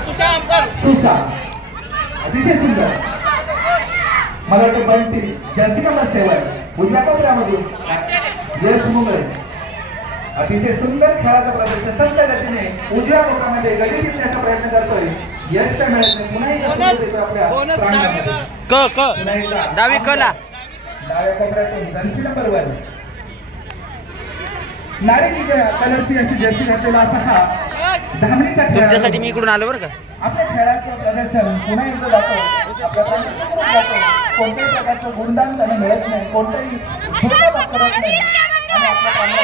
सुशा अतिशय सुंदर. मला वाटतं बंटी जर्सी नंबर 7 उजव्या कोपऱ्यामधून यश मुंबई अतिशय सुंदर खेळाचा प्रदर्शन संत गतीने उजव्या कोपऱ्यामध्ये गडी जिंकण्याचा प्रयत्न करतोय. यश काय मिळत नाही. पुन्हा डावी कला डाव्या कोपऱ्यातून जर्सी नंबर 1 नारिंगी कलरची अशी जर्सी घातलेला असा हा धामणीचा खेळ तुमच्यासाठी मी इकडून आलो बरं का. आपल्या खेळाचं प्रदर्शन पुन्हा एकदा जातो. कोणत्याही प्रकारचं गुणदान त्यांना मिळत नाही. कोणताही करत नाही आणि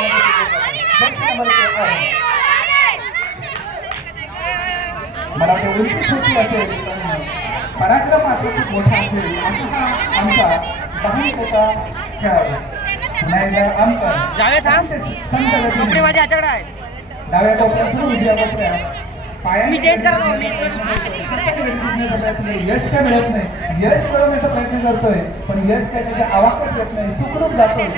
मला ते उलटी सुटी असेल पराक्रम मात्र खूप मोठा असेल आमचा 10 कोटा खेळाडू डाव्या कोपऱ्यातून उजव्या कोपऱ्यात यश काय मिळत नाही. यश मिळवण्याचा प्रयत्न करतोय पण यश काय त्याच्या आवाक्यात येत नाही. सुखरूप जातोय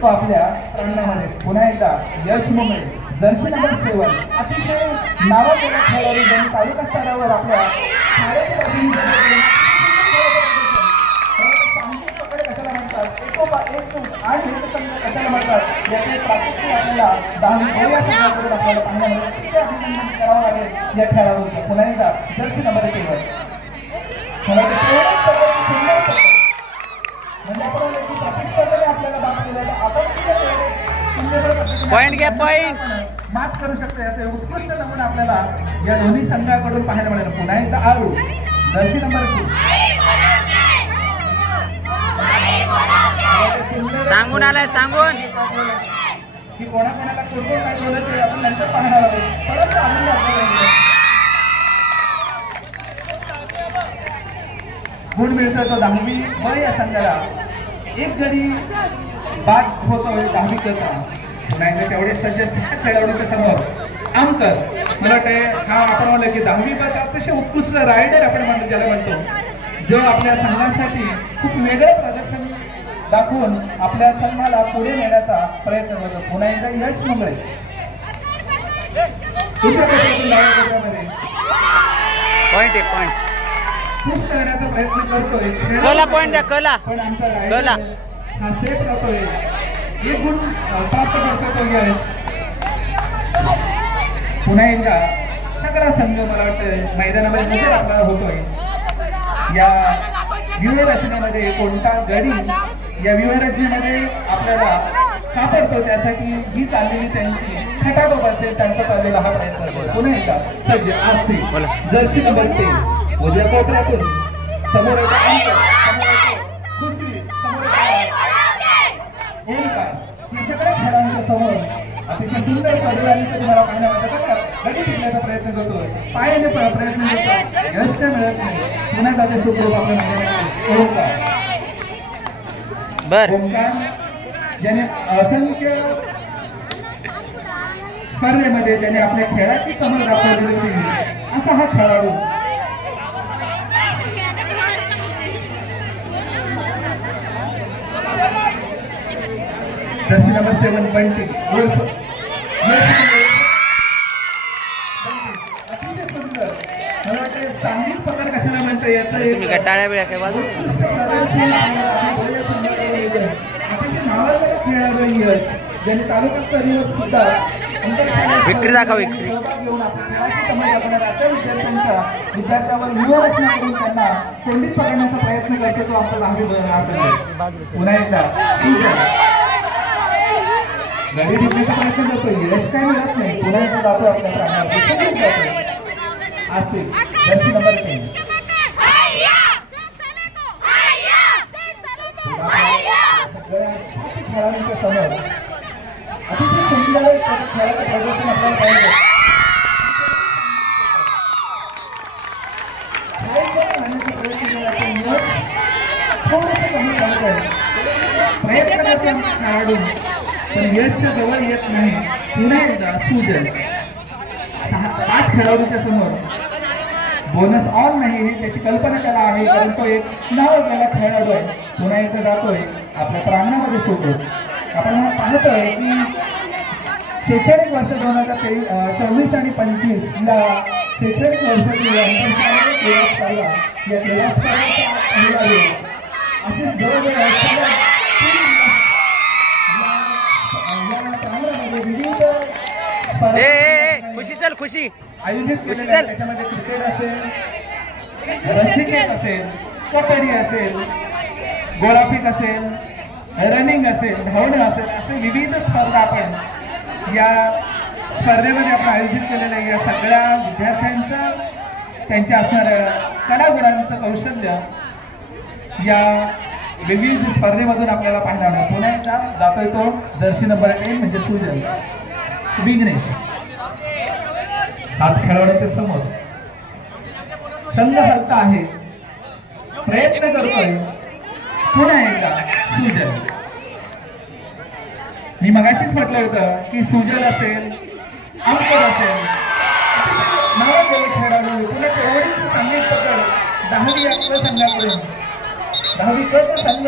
तो आपल्या प्रांगणामध्ये. पुन्हा एकदा यश मुंबई जर्सी नंबर 7 अतिशय नावाजलेला खेळाडू ज्यांनी तालुका स्तरावर आपल्या कशाला म्हणतात याचे प्रात्यक्षिक आपल्याला आपल्याला पाहण्यामध्ये करावं लागेल या खेळाडूंचं. पुन्हा एकदा जर्सी नंबर 7 म्हणजे आपण प्रतिस्पर्धाने आपल्याला दाखवलेलं आपण पॉइंट घ्या पॉइंट मात करू शकतो. याचे उत्कृष्ट नमुना आपल्याला या दोन्ही संघाकडून पाहायला मिळेल. पुन्हा एकदा आरू जर्सी नंबर 2 सांगून आलाय सांगून की कोणाकोणाला कोणकोण काय बोलत ते आपण नंतर पाहणार आहोत. परंतु आनंद आपल्याला गुण मिळतोय तो 10वी व या संघाला एक जरी बाद होतोय 10वी करता. पुन्हा एकदा तेवढे सज्ज 6 खेळाडूंच्या समोर आमकर मला वाटतं हा आपण म्हणलं की 10वी बाचा अतिशय उत्कृष्ट रायडर आपण ज्याला म्हणतो जो आपल्या संघासाठी खूप वेगळं प्रदर्शन दाखवून आपल्या संघाला पुढे नेण्याचा प्रयत्न करतो. पुन्हा एकदा यश मुंबई पॉइंट आहे पॉइंट खुश करण्याचा प्रयत्न करतोय. कला पॉइंट द्या कला पण आमचा कला हा सेफ राहतोय. एक गुण प्राप्त करतो तो यश. पुन्हा एकदा सगळा संघ मला वाटतं मैदानामध्ये नजर आपल्याला होतोय. या व्यूहरचनेमध्ये कोणता गडी या व्यूहरचनेमध्ये आपल्याला सापडतो त्यासाठी ही चाललेली त्यांची खटाटोप असेल त्यांचा चाललेला हा प्रयत्न असेल. पुन्हा एकदा सज्ज असतील जर्सी नंबर 3 उजव्या कोपऱ्यातून समोर खुशी समोर ओमकार हे सगळ्या खेळाडूंच्या समोर अतिशय सुंदर पदव्याने तुम्हाला पाहण्याचा गडी टिकण्याचा प्रयत्न करतोय. पायाने प्रयत्न करतो यश काय मिळत नाही. पुन्हा जाते सुखरूप आपल्या ओमकार ज्याने असंख्य स्पर्धेमध्ये त्याने आपल्या खेळाची समज दाखवलेली होती असा हा खेळाडू. जर्सी नंबर 7 बंटी अतिशय सुंदर. मला वाटतं चांगलीच पकड कशाला म्हणता येतं. टाळ्या बिळ्या काय बाजू नावाजलेला खेळाडू यश ज्यांनी तालुका स्तरीय सुद्धा विक्री दाखवा विक्री घेऊन विद्यार्थ्यावर व्यूहरचना करून त्यांना कोंडीत पकडण्याचा प्रयत्न करतो तो आपला 10वी असेल. पुन्हा एकदा गडी टिकण्याचा प्रयत्न करतो. यश काय मिळत नाही. पुन्हा एकदा जातो आपल्या असतील जर्सी नंबर 3 खेळाडूंच्या समोर अतिशय सुंदर खेळाचं प्रदर्शन आपल्याला पाहिजे. थोडंसं कमी करतोय प्रयत्न करतो खेळाडू पण यश जवळ येत नाही. पुन्हा एकदा सुजय 5 खेळाडूंच्या समोर बोनस ऑन नाही हे त्याची कल्पना त्याला आहे कारण तो एक नावाजलेला खेळाडू आहे. पुन्हा एकदा जातोय आपल्या प्रांगणामध्ये सोडतो. आपण पाहतोय की शैक्षणिक वर्ष 2024 आणि 25 ला 63 वर्षाची आंतरशालेय क्रीडा स्पर्धा या क्रीडा स्पर्धेचा अनुयायी अशीच जवळजवळ सगळ्या 3 या प्रांगणामध्ये विविध स्पर्धा खुशी चल खुशी आयोजित केलेल्या आहेत. त्याच्यामध्ये क्रिकेट असेल, रस्सीखेच असेल, कबड्डी असेल, गोळाफेक असेल, रनिंग असेल, धावणं असेल, असे विविध स्पर्धा आपण या स्पर्धेमध्ये आपण आयोजित केलेल्या या सगळ्या विद्यार्थ्यांचं त्यांच्या असणाऱ्या कलागुणांचं कौशल्य या विविध स्पर्धेमधून आपल्याला पाहायला मिळतं. पुन्हा एकदा जातोय तो जर्सी नंबर 10 म्हणजे सुजल विघ्नेश. 7 खेळाडूंच्या समोर संघ हलता आहे, प्रयत्न करतोय. पुन्हा एकदा सुजल. मी मगाशीच म्हटलं होतं की सुजल असेल, अंकर असेल, नावाजलेले खेळाडू, पुन्हा तेवढीच संगीत पकड 10वी आपल्या संघाकडून 10वी संघ